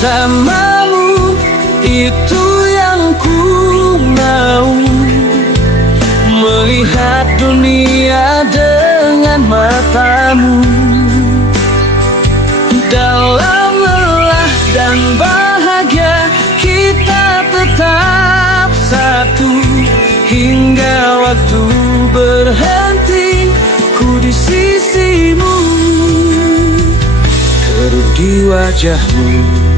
bersamamu, itu yang ku mau. Melihat dunia dengan matamu, dalam lelah dan bahagia kita tetap satu. Hingga waktu berhenti, ku di sisimu, teduh di wajahmu.